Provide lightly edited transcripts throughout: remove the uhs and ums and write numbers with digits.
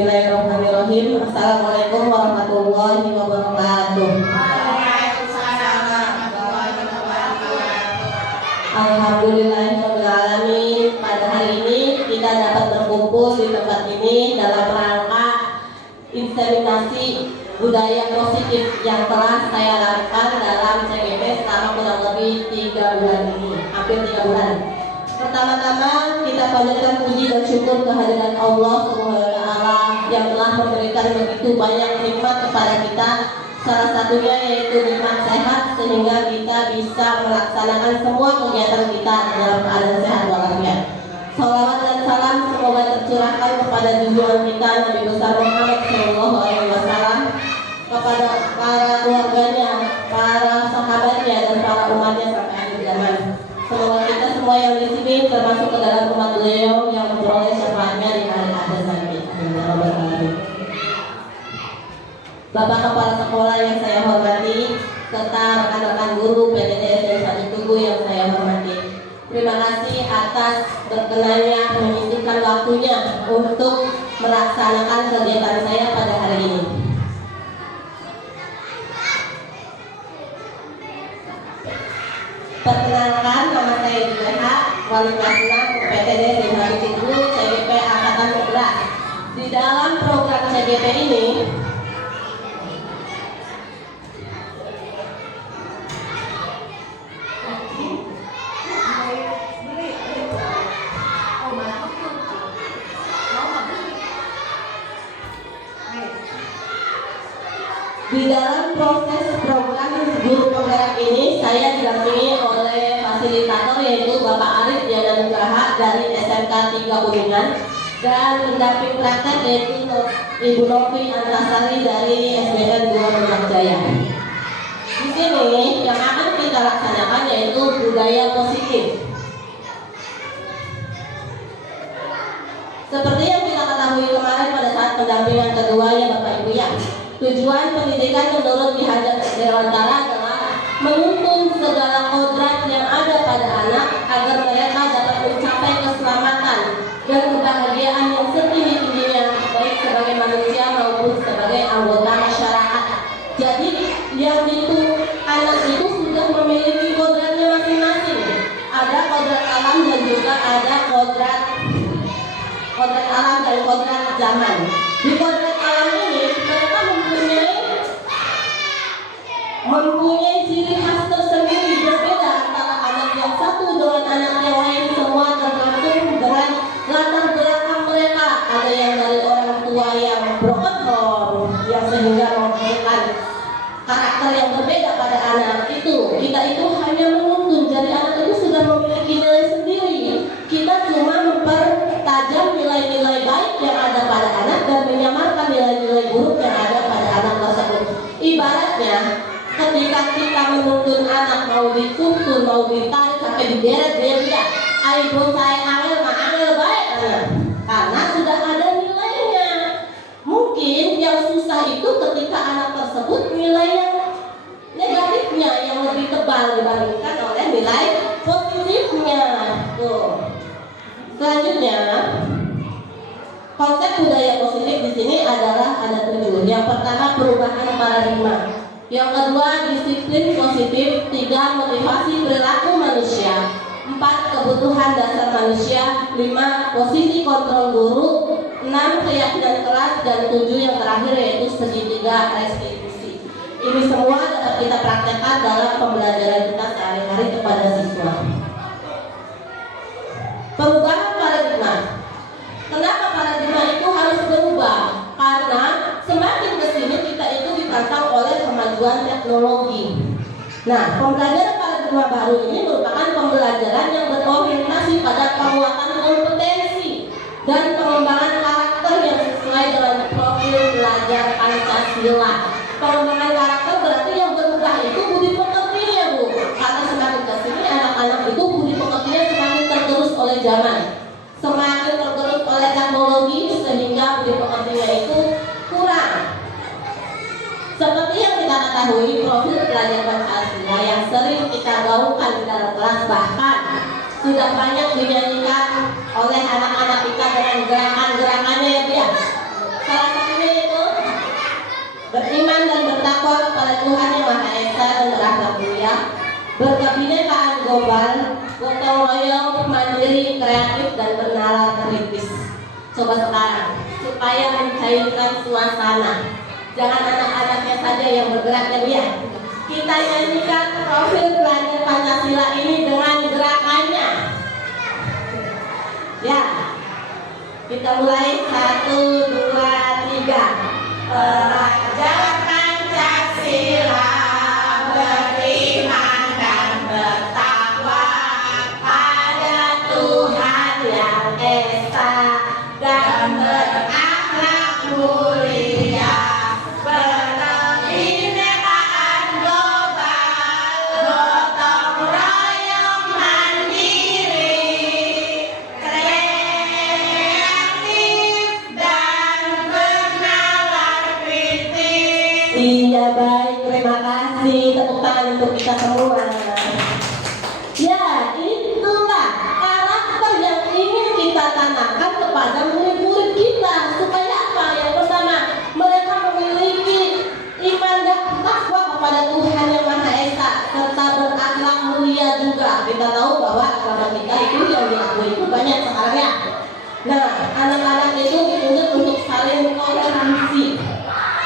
Bismillahirrahmanirrahim. Assalamualaikum warahmatullahi wabarakatuh. Alhamdulillahirrahmanirrahim. Pada hari ini kita dapat berkumpul di tempat ini dalam rangka inseminasi budaya positif yang telah saya lakukan dalam CGP selama kurang lebih 3 bulan ini, hampir 3 bulan. Pertama-tama kita panjatkan puji dan syukur kehadiran Allah SWT yang telah memberikan begitu banyak nikmat kepada kita. Salah satunya yaitu nikmat sehat, sehingga kita bisa melaksanakan semua kegiatan kita dalam keadaan sehat walafiat. Salawat dan salam semoga tercurahkan kepada junjungan kita Nabi besar Muhammad SAW, kepada para keluarganya, para sahabatnya, dan para umatnya sampai akhir zaman. Semoga kita semua yang di sini termasuk ke dalam umat beliau yang memperoleh syafaatnya di hari akhir nanti. Amin. Bapak Kepala Sekolah yang saya hormati, serta rekan-rekan guru PDDS dan Satu Tugu yang saya hormati, terima kasih atas berkenannya menyisihkan waktunya untuk melaksanakan kegiatan saya pada hari ini. Perkenalkan, nama saya Juleha, Wali Kelas 6 PTD di Satu Tugu CGP Angkatan 11. Di dalam program CGP ini, di dalam proses program guru penggerak ini, saya didampingi oleh fasilitator yaitu Bapak Arif Diana Nugraha dari SMK 3 Kuningan, dan pendamping praktek yaitu Ibu Novi Antasari dari SBN 2 Minyak Jaya. Di sini yang akan kita laksanakan yaitu budaya positif. Seperti yang kita ketahui kemarin pada saat pendampingan kedua ya Bapak Ibu ya, tujuan pendidikan menurut Ki Hajar Dewantara adalah menuntun segala kodrat yang ada pada anak agar mereka dapat mencapai keselamatan dan kebahagiaan yang setinggi-tingginya, baik sebagai manusia maupun sebagai anggota masyarakat. Jadi yang itu anak itu sudah memiliki kodratnya masing-masing. Ada kodrat alam dan juga ada kodrat alam dan kodrat zaman. Di kodrat alam ini mereka mempunyai ciri khas tersendiri, berbeda antara anak yang satu dengan anak yang lain. Semua tergantung dengan latar belakang mereka. Ada yang dari orang tua yang broken home, yang sehingga memberikan karakter yang berbeda pada anak itu. Kita itu hanya menuntun, jadi anak itu sudah memiliki nilai sendiri. Kita cuma mempertajam nilai-nilai baik yang ada pada anak dan menyamarkan nilai-nilai buruk yang ada pada anak tersebut. Ibaratnya ketika kita menuntun anak, mau dituntun, mau ditarik sampai digeret, dia tidak, ayo saya angel baik anak, karena sudah ada nilainya. Mungkin yang susah itu ketika anak tersebut nilai yang negatifnya yang lebih tebal dibandingkan oleh nilai positifnya. Tuh. Selanjutnya, konsep budaya positif di sini adalah ada 7. Yang pertama, perubahan paradigma. Yang kedua, disiplin positif. 3, motivasi perilaku manusia. 4, kebutuhan dasar manusia. 5, posisi kontrol guru. 6, keyakinan keras. Dan 7 yang terakhir yaitu segitiga restitusi. Ini semua dapat kita praktekkan dalam pembelajaran kita sehari-hari kepada siswa. Perubahan paradigma. Kenapa paradigma itu harus berubah? Karena semakin kesini kita itu ditantang oleh kemajuan teknologi. Nah, pembelajaran paradigma baru ini merupakan pembelajaran yang berorientasi pada penguatan kompetensi dan pengembangan karakter yang sesuai dengan profil belajar Pancasila. Pengembangan karakter berarti yang berubah itu budi pekertinya, Bu. Karena semakin kesini anak-anak itu budi pekertinya semakin tergerus oleh zaman, semakin tergerus oleh teknologi, sehingga budi pekertinya itu kurang. Seperti yang kita ketahui, profil belajar Pancasila yang sering kita gaungkan di dalam kelas bahkan sudah banyak dinyanyikan oleh anak-anak kita dengan gerakan-gerakannya ya. Salah global, gotong royong, mandiri, kreatif, dan bernalar kritis. Coba sekarang, supaya mencairkan suasana. Jangan anak-anaknya saja yang bergerak dan ya. Kita nyanyikan profil pelajar Pancasila ini dengan gerakannya. Ya, kita mulai 1, 2, 3. Pelajar Pancasila beriman dan bertakwa pada Tuhan yang esa dan berakhlak mulia, berkebinekaan global, gotong royong mandiri, kreatif dan bernalar kritis. Iya baik, terima kasih. Tepuk tangan untuk kita semua. Ya, itulah karakter yang ingin kita tanamkan kepada murid-murid kita. Supaya apa? Yang pertama, mereka memiliki iman dan takwa kepada Tuhan Yang Maha Esa, serta berakhlak mulia juga. Kita tahu bahwa agama kita itu yang diakui itu banyak sekarang ya. Nah, anak-anak itu dituntut untuk saling toleransi,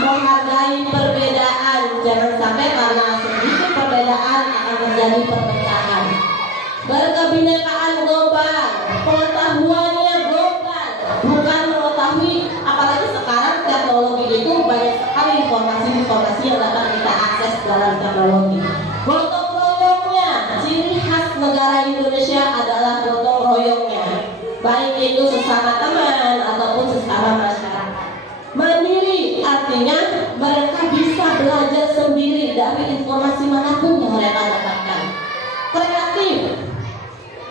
menghargai perbedaan. Jangan sampai karena sedikit perbedaan akan terjadi perpecahan. Berkebinekaan global, pengetahuannya global, bukan mengetahui. Apalagi sekarang teknologi itu banyak sekali informasi-informasi yang dapat kita akses dalam teknologi. Gotong royongnya, ciri khas negara Indonesia adalah gotong royongnya, baik itu sesama teman ataupun sesama masyarakat. Mandiri artinya mereka bisa belajar sendiri dari informasi manapun yang mereka dapatkan. Kreatif,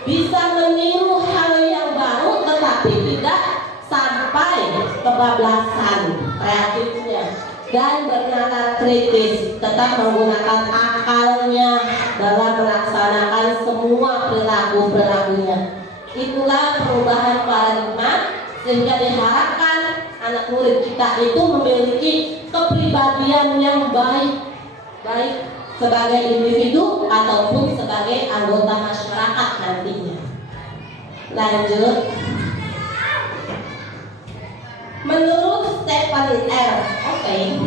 bisa meniru hal yang baru tetapi tidak sampai kebablasan kreatifnya. Dan bernalar kritis, tetap menggunakan akalnya dalam melaksanakan semua perilaku-perilakunya. Itulah perubahan paradigma, sehingga diharapkan anak murid kita itu memiliki kepribadian yang baik, baik sebagai individu ataupun sebagai anggota masyarakat nantinya. Lanjut. Menurut Stephen R. Covey,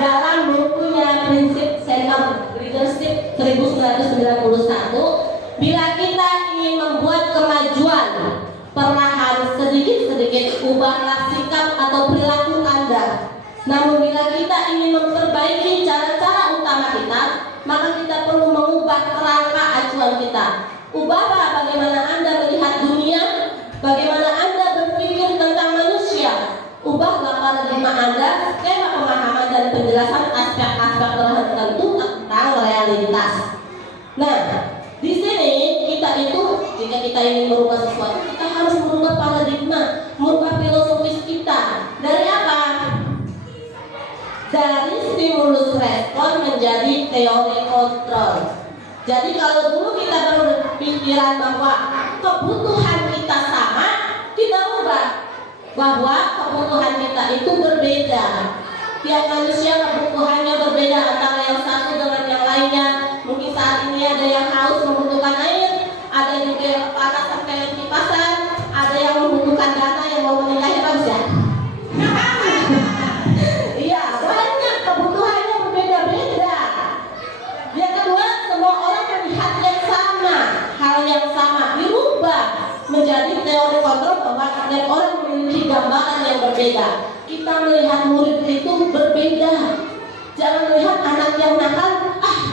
dalam bukunya Prinsip Center Leadership 1991, bila kita ingin membuat kemajuan, perlahan sedikit-sedikit ubahlah sikap atau perilaku Anda. Namun bila kita ingin memperbaiki cara-cara utama kita, maka kita perlu mengubah kerangka acuan kita. Ubahlah bagaimana Anda melihat dunia, bagaimana Anda berpikir tentang manusia. Ubahlah paradigma Anda, skema pemahaman dan penjelasan aspek-aspek tertentu tentang realitas. Nah, di sini kita itu, jika kita ingin merubah sesuatu, kita harus merubah paradigma, merubah filosofis kita. Dari apa? Dari stimulus respon menjadi teori kontrol. Jadi kalau dulu kita berpikiran bahwa kebutuhan kita sama, kita ubah bahwa kebutuhan kita itu berbeda. Tiap manusia kebutuhannya berbeda antara yang satu dengan yang lainnya. Mungkin saat ini ada yang haus membutuhkan air, ada juga yang kepanasan pengen kipasan, ada yang membutuhkan dana yang mau menikahi bangsa. Iya, banyak kebutuhannya berbeda-beda. Yang kedua, semua orang melihat yang sama, hal yang sama dirubah menjadi teori kontrol bahwa setiap orang memiliki gambaran yang berbeda. Kita melihat murid itu berbeda. Jangan melihat anak yang nakal,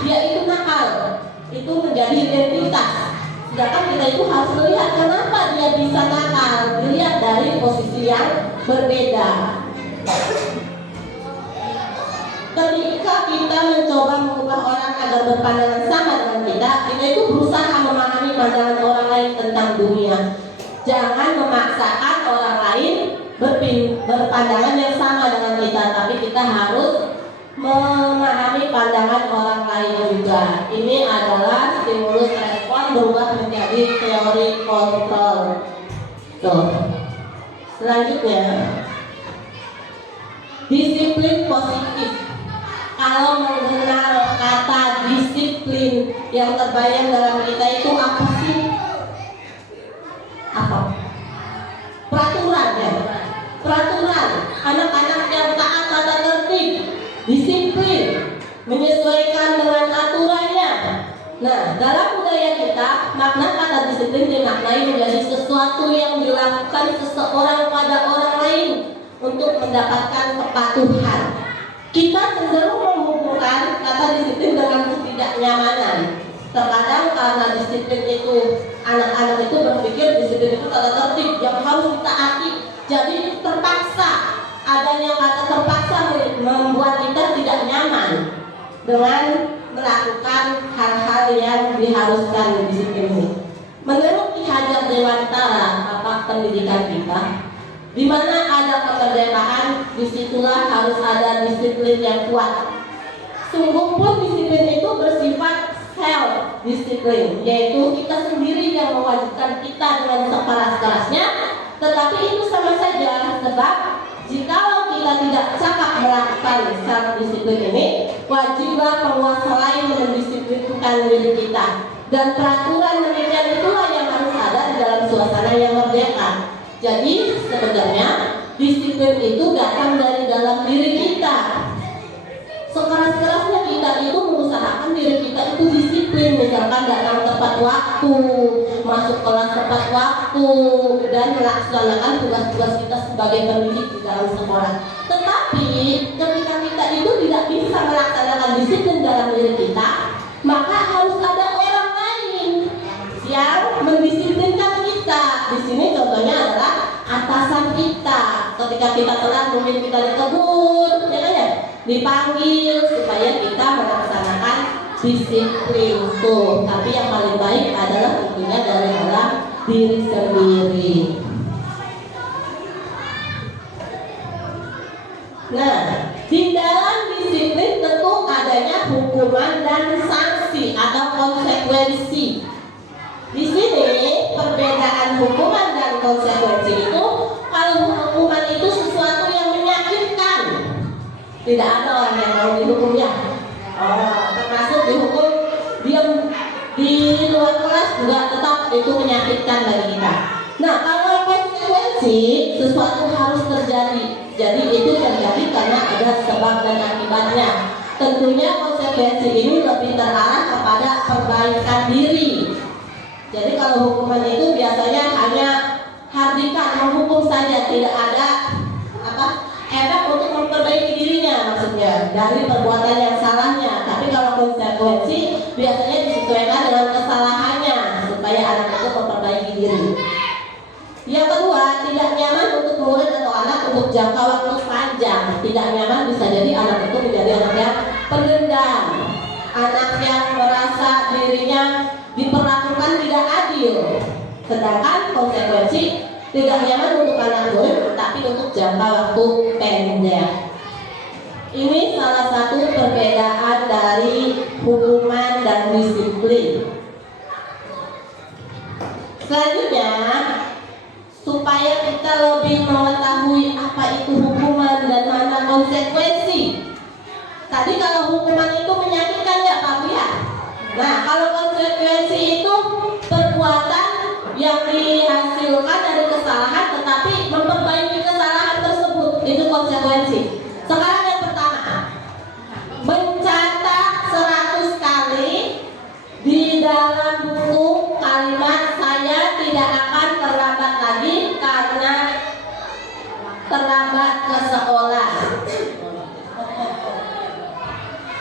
dia itu nakal. Itu menjadi identitas. Sedangkan kita itu harus melihat kenapa dia bisa nakal. Dilihat dari posisi yang berbeda. Ketika kita mencoba mengubah orang agar berpandangan sama dengan kita itu berusaha memahami pandangan orang lain tentang dunia. Jangan memaksakan orang lain berpandangan yang sama dengan kita, tapi kita harus memahami pandangan orang lain juga. Ini adalah stimulus respon berubah menjadi teori kontrol. Tuh. Selanjutnya, disiplin positif. Kalau mengenal kata disiplin yang terbayang dalam kita itu apa sih? Apa? Peraturan ya. Peraturan. Anak-anak yang taat tata tertib, disiplin, menyesuaikan dengan aturannya. Nah, dalam budaya kita, makna kata disiplin dimaknai menjadi sesuatu yang dilakukan seseorang pada orang lain untuk mendapatkan kepatuhan. Kita cenderung menghubungkan kata disiplin dengan ketidaknyamanan. Terkadang karena disiplin itu, anak-anak itu berpikir disiplin itu tata tertib yang harus ditaati. Jadi terpaksa, adanya kata terpaksa membuat kita tidak nyaman dengan melakukan hal-hal yang diharuskan disiplin ini. Menurut Ki Hajar Dewantara, Bapak Pendidikan kita, di mana ada kemerdekaan, disitulah harus ada disiplin yang kuat. Sungguh pun disiplin itu bersifat self disiplin, yaitu kita sendiri yang mewajibkan kita dengan sekeras-kerasnya. Tetapi itu sama saja, sebab jikalau kita tidak cakap melakukan self disiplin ini, wajiblah penguasa lain mendisiplinkan diri kita. Dan peraturan demikian itulah yang harus ada di dalam suasana yang merdeka. Jadi sebenarnya disiplin itu datang dari dalam diri kita. Sekeras-kerasnya kita itu mengusahakan diri kita itu disiplin, misalkan datang tepat waktu, masuk kelas tepat waktu, dan melaksanakan tugas-tugas kita sebagai pendidik di dalam sekolah. Tetapi ketika kita itu tidak bisa melaksanakan disiplin dalam diri kita, maka harus ada orang lain yang mendisiplinkan kita. Di sini contohnya adalah atasan kita. Ketika kita telat, mungkin kita ditegur, ya kan ya? Dipanggil supaya kita melaksanakan disiplin itu. Tapi yang paling baik adalah tentunya dari dalam diri sendiri. Nah, di dalam disiplin tentu adanya hukuman dan sanksi atau konsekuensi. Di sini perbedaan hukuman dan konsekuensi itu, kalau hukuman itu sesuatu yang menyakitkan, tidak ada orang yang mau dihukum ya. Termasuk dihukum diam di luar kelas juga tetap itu menyakitkan bagi kita. Nah, kalau konsekuensi, sesuatu harus terjadi. Jadi itu terjadi karena ada sebab dan akibatnya. Tentunya konsekuensi ini lebih terarah kepada perbaikan diri. Jadi kalau hukuman itu biasanya hanya hardikan, menghukum saja, tidak ada efek untuk memperbaiki dirinya, maksudnya dari perbuatan yang salahnya. Tapi kalau konsekuensi biasanya disesuaikan dengan kesalahannya supaya anak itu memperbaiki diri. Yang kedua, tidak nyaman untuk murid atau anak untuk jangka waktu panjang. Tidak nyaman bisa jadi anak itu menjadi anak yang pendendam, anak yang merasa dirinya diperlakukan tidak adil. Sedangkan konsekuensi tidak nyaman untuk anak murid, tapi untuk jangka waktu pendek. Ini salah satu perbedaan dari hukuman dan disiplin. Selanjutnya, supaya kita lebih mengetahui apa itu hukuman dan mana konsekuensi. Tadi kalau hukuman itu menyakitkan ya Pak ya. Nah, kalau konsekuensi itu perbuatan yang dihasilkan dari kesalahan tetapi memperbaiki kesalahan tersebut, itu konsekuensi. Sekarang yang pertama, mencatat 100 kali di dalam buku kalimat "saya tidak akan terlambat lagi karena terlambat ke sekolah".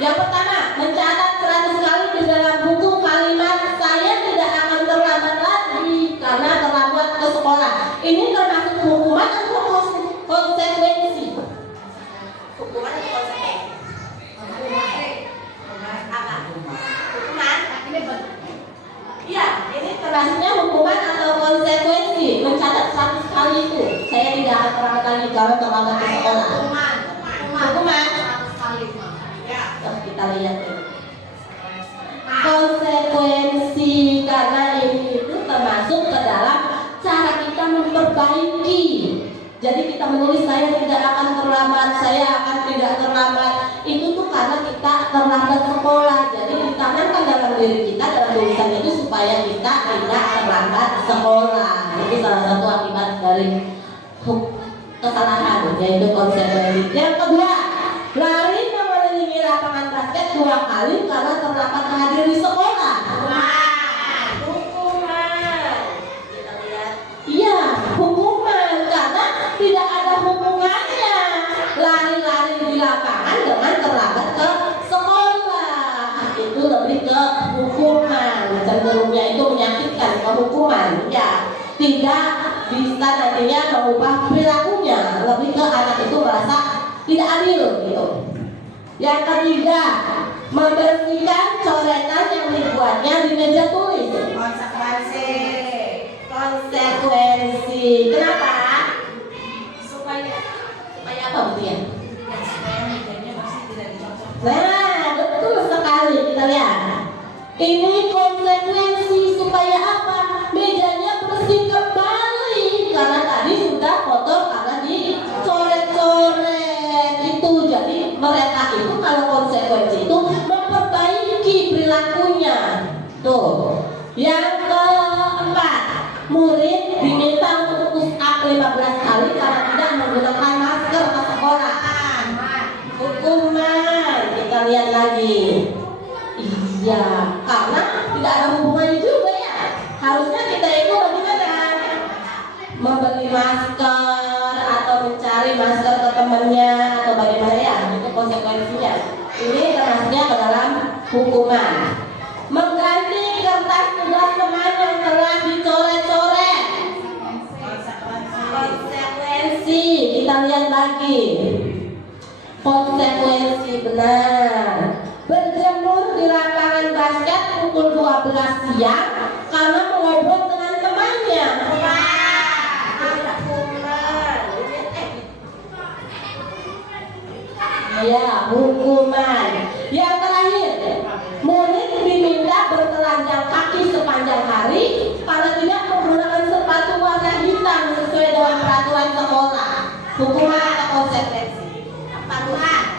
Yang pertama, mencatat 100 kali di dalam buku kalimat "saya tidak akan terlambat lagi karena terlambat ke sekolah". Ini termasuk hukuman atau konsekuensi? Hukuman atau konsekuensi? Apa? Hukuman? Iya, ini termasuknya hukuman atau konsekuensi. Mencatat 100 kali itu, saya tidak akan terlambat lagi karena terlambat ke sekolah. Hukuman. Kita lihat ini. Konsekuensi, karena ini itu termasuk ke dalam cara kita memperbaiki. Jadi kita menulis "saya tidak akan terlambat", "saya akan tidak terlambat". itu tuh karena kita terlambat sekolah. Jadi ditanamkan dalam diri kita dalam tulisan itu supaya kita tidak terlambat sekolah. Itu salah satu akibat dari kesalahan, yaitu konsekuensi. Yang kedua, lari mengelilingi lapangan basket 2 kali karena terlambat hadir di sekolah. Hukuman. Kita lihat. Iya, hukuman karena tidak ada hubungannya lari-lari di lapangan dengan terlambat ke sekolah. Itu lebih ke hukuman. Cenderungnya itu menyakitkan ke hukuman. Ya, tidak bisa nantinya mengubah perilakunya, lebih ke anak itu merasa tidak adil gitu. Yang ketiga, membersihkan coretan yang dibuatnya di meja tulis. Konsekuensi. Kenapa? Supaya apa betul ya? Nah, betul sekali, kita lihat. Ini konsekuensi supaya apa? Mejanya bersih kembali karena tadi sudah kotor karena dicoret-coret itu. Jadi mereka itu kalau konsekuensi itu memperbaiki perilakunya. Tuh. Yang keempat, murid diminta untuk push up 15 kali karena tidak menggunakan masker ke sekolah. Hukuman. Kita lihat lagi. Iya, karena tidak ada hubungannya juga ya. Harusnya kita itu bagaimana? Membeli masker atau mencari masker ke temannya atau bagaimana ya? Itu konsekuensinya. Ini termasuknya ke dalam hukuman. Mengganti kertas tugas teman yang telah dicoret-coret. Konsekuensi. Kita lihat lagi. Konsekuensi benar. Berjemur di lapangan basket pukul 12 siang karena mengobrol dengan temannya. Ya, hukuman. Yang terakhir, murid diminta bertelanjang kaki sepanjang hari karena tidak menggunakan sepatu warna hitam sesuai dengan peraturan sekolah. Hukuman atau konsekuensi? Apa Tuhan?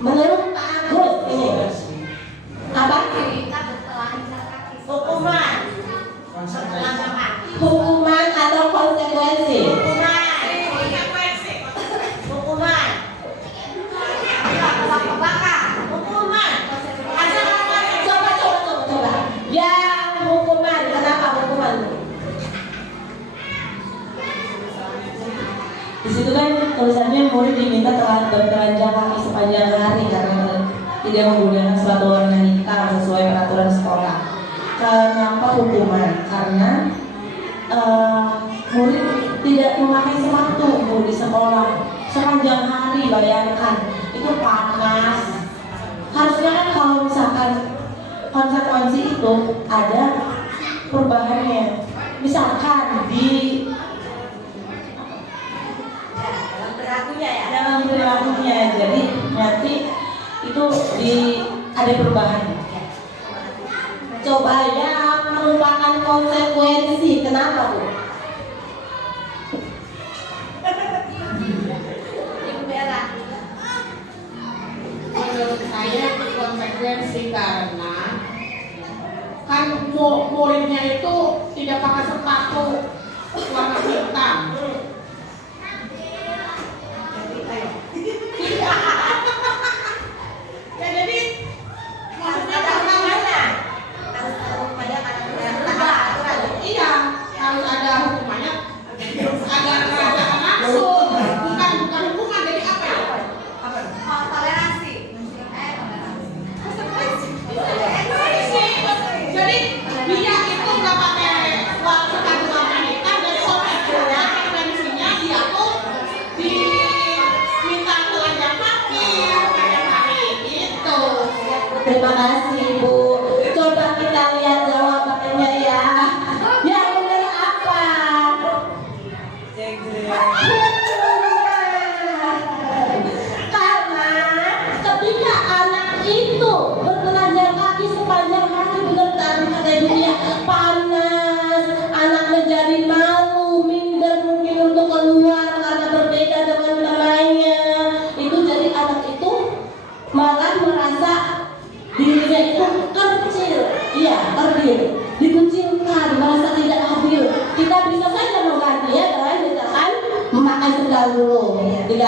Menurut Pak Agus ini apa? Hukuman. Hukuman atau konsekuensi? Hukuman. Hukuman. Coba. Yang hukuman, kenapa hukuman? Di situ kan tulisannya murid diminta bertelanjang kaki sepanjang hari karena tidak menggunakan sepatu warna hitam sesuai peraturan sekolah. Kenapa hukuman? Karena murid tidak memakai sepatu di sekolah sepanjang hari. Bayangkan itu panas. Harusnya kan kalau misalkan konsekuensi itu ada perubahannya. Misalkan di dalam perilakunya, jadi nanti itu ada perubahan. Coba yang merupakan konsekuensi, kenapa Bu? Ibu Bella. Menurut saya itu konsekuensi karena kan muridnya itu tidak pakai sepatu warna hitam. Ya jadi maksudnya karena mana? Harus ada hukumannya karena iya harus ada hukumannya, harus ada kerajaan langsung, bukan hukuman. Jadi apa ya? toleransi. Jadi dia itu nggak pakai sepatu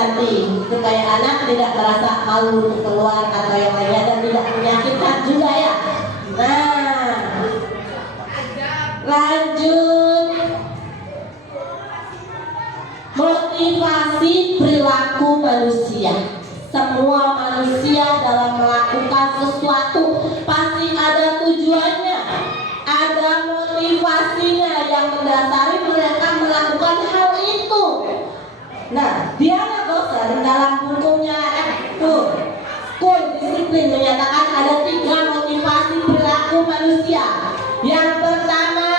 nanti, supaya anak tidak merasa malu untuk keluar atau yang lainnya dan tidak menyakitkan juga ya. Nah, lanjut. Motivasi perilaku manusia. Semua manusia dalam melakukan sesuatu pasti ada tujuannya, ada motivasinya yang mendasari mereka melakukan hal itu. Nah, Diana Gosser dalam bukunya School Discipline menyatakan ada 3 motivasi perilaku manusia. Yang pertama,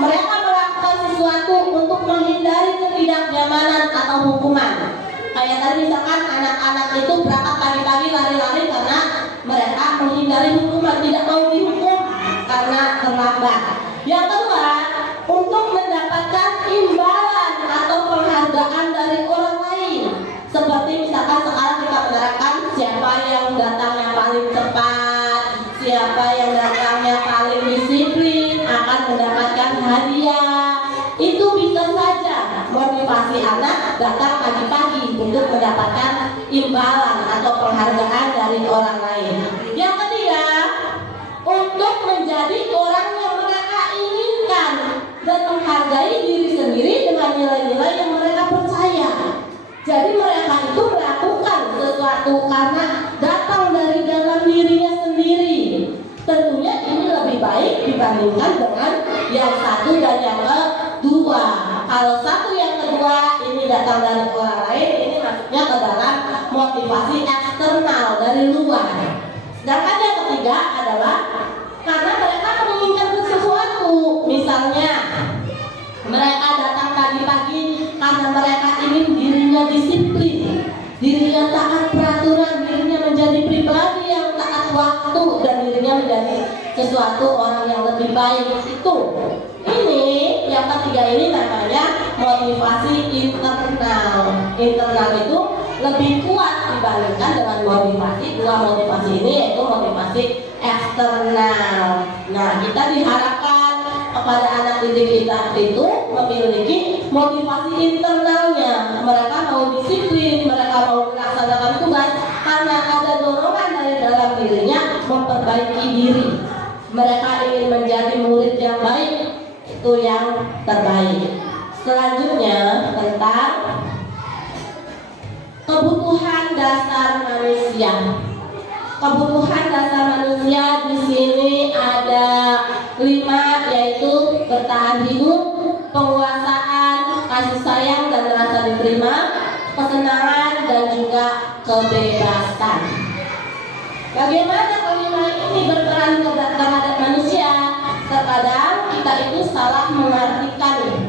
mereka melakukan sesuatu untuk menghindari ketidaknyamanan atau hukuman. Kayak tadi misalkan anak-anak itu berangkat pagi-pagi lari-lari karena mereka menghindari hukuman, tidak mau dihukum karena terlambat. Yang kedua, untuk mendapatkan imbalan atau penghargaan dari orang lain. Seperti misalkan sekarang kita menerapkan siapa yang datangnya paling cepat, siapa yang datangnya paling disiplin akan mendapatkan hadiah. Itu bisa saja motivasi anak datang pagi-pagi untuk mendapatkan imbalan atau penghargaan dari orang lain. Yang ketiga, untuk menjadi orang yang mereka inginkan dan menghargai diri sendiri dengan nilai-nilai yang mereka percaya. Jadi mereka itu melakukan sesuatu karena datang dari dalam dirinya sendiri. Tentunya ini lebih baik dibandingkan dengan yang satu dan yang kedua. Kalau satu yang kedua ini datang dari orang lain, ini maksudnya ke dalam motivasi eksternal dari luar. Sedangkan yang ketiga adalah karena mereka menginginkan sesuatu. Misalnya mereka datang pagi-pagi karena mereka ingin dirinya disiplin, dirinya taat peraturan, dirinya menjadi pribadi yang taat waktu, dan dirinya menjadi sesuatu orang yang lebih baik. Itu ini yang ketiga ini namanya motivasi internal. Internal itu lebih kuat dibandingkan dengan dua motivasi ini, yaitu motivasi eksternal. Nah, kita diharapkan kepada anak didik kita itu memiliki motivasi internalnya. Mereka mau disiplin, mereka mau melaksanakan tugas karena ada dorongan dari dalam dirinya memperbaiki diri. Mereka ingin menjadi murid yang baik, itu yang terbaik. Selanjutnya tentang kebutuhan dasar manusia. Kebutuhan dasar manusia di sini ada 5, yaitu bertahan hidup, penguasaan, kasih sayang dan rasa diterima, kesenangan dan juga kebebasan. Bagaimana kelima ini berperan terhadap manusia? Terkadang kita itu salah mengartikan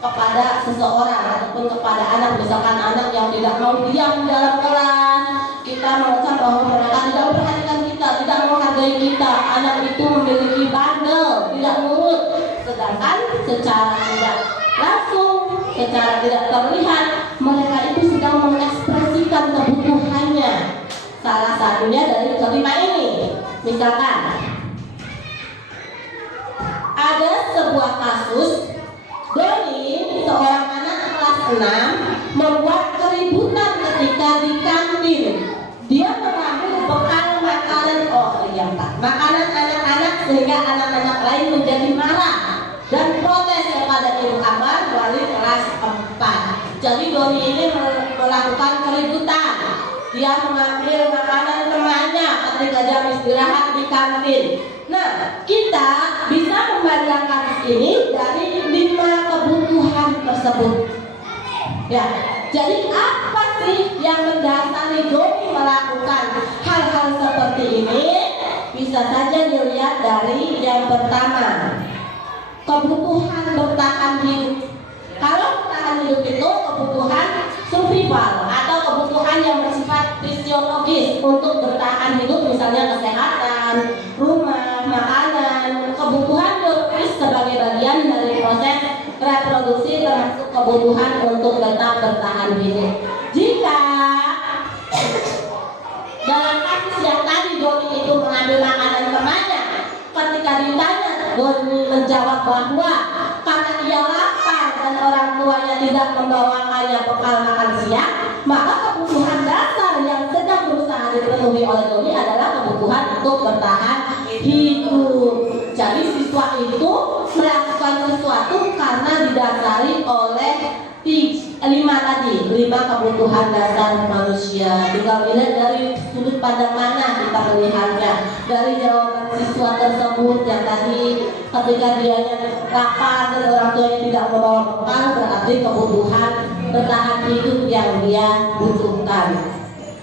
kepada seseorang ataupun kepada anak. Misalkan anak yang tidak mau diam dalam kelas, kita mengecap bahwa mereka tidak memperhatikan kita, tidak menghargai kita. Anak itu memiliki bandel, tidak nurut. Sedangkan secara tidak langsung, secara tidak terlihat, mereka itu sedang mengekspresikan kebutuhannya. Salah satunya dari kelima ini. Misalkan ada sebuah kasus, Doni, seorang anak kelas 6, membuat keributan ketika di kantin. Dia mengambil bekal makanan anak-anak sehingga anak-anak lain menjadi marah dan protes kepada ibu kamar wali kelas 4. Jadi Doni ini melakukan keributan. Dia mengambil makanan temannya ketika jam istirahat di kantin. Nah, kita bisa memandang kasus ini dari 5 kebutuhan tersebut. Ya, jadi apa sih yang mendasari Doni melakukan hal-hal seperti ini? Bisa saja dilihat dari yang pertama, kebutuhan bertahan hidup. Kalau bertahan hidup itu kebutuhan survival atau kebutuhan yang bersifat fisiologis untuk bertahan hidup, misalnya kesehatan, rumah, makanan. Kebutuhan biologis sebagai bagian dari proses reproduksi termasuk kebutuhan untuk tetap bertahan hidup. Jika dalam kasus yang tadi Doni itu mengambil makanan temannya, ketika ditanya Doni menjawab bahwa karena ia lapar dan orang tuanya tidak membawakannya bekal makan siang, Maka kebutuhan dasar yang sedang berusaha dipenuhi oleh Doni adalah kebutuhan untuk bertahan hidup. Jadi siswa itu melakukan sesuatu karena didasari oleh 5 kebutuhan dasar manusia. Tinggal dilihat dari sudut pandang mana kita melihatnya. Dari jawaban siswa tersebut yang tadi ketika dia lapar dan orang tuanya tidak membawa bekal, berarti kebutuhan bertahan hidup yang dia butuhkan.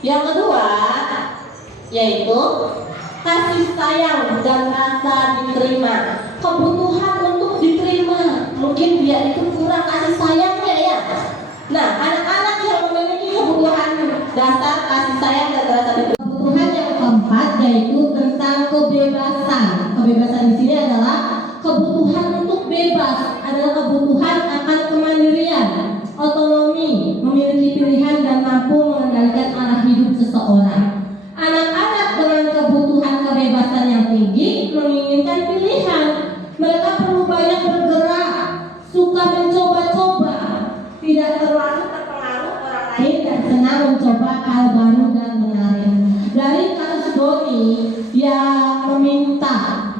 Yang kedua yaitu kasih sayang dan rasa diterima. Kebutuhan untuk diterima, mungkin dia itu kurang kasih sayangnya ya. Nah, anak-anak yang memiliki kebutuhan dasar kasih sayang dan rasa diterima. Kebutuhan yang keempat yaitu tentang kebebasan. Kebebasan di sini adalah kebutuhan untuk bebas, adalah kebutuhan akan kemandirian, otonomi, memiliki pilihan dan mampu mengendalikan arah hidup seseorang. Anak-anak dengan kebutuhan kebebasan yang tinggi menginginkan pilihan. Mereka perlu banyak bergerak, suka mencoba-coba, tidak terlalu terpengaruh orang lain dan senang mencoba hal baru dan menarik. Dari kasus Doni yang meminta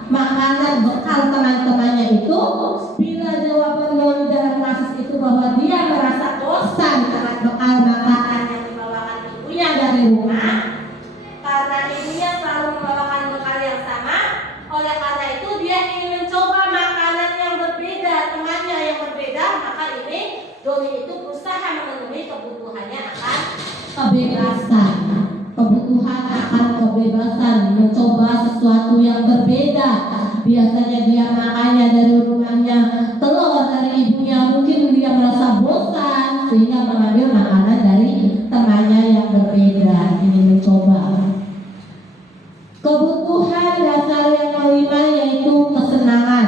makanan bekal teman-temannya itu, bila jawaban Doni dalam kasus itu bahwa dia merasa bosan dengan bekal makanan yang dibawakan ibunya dari rumah, karena ibunya selalu membawakan bekal yang sama, oleh karena itu dia ingin mencoba makanan yang berbeda, temannya yang berbeda. Maka ini Doni itu berusaha memenuhi kebutuhannya akan kebebasan. Kebutuhan akan kebebasan, mencoba sesuatu yang berbeda. Biasanya dia makannya dari rumahnya telur dari ibunya, mungkin dia merasa bosan sehingga mengambil makanan dari temannya yang berbeda, ingin mencoba. Kebutuhan dasar yang kelima yaitu kesenangan.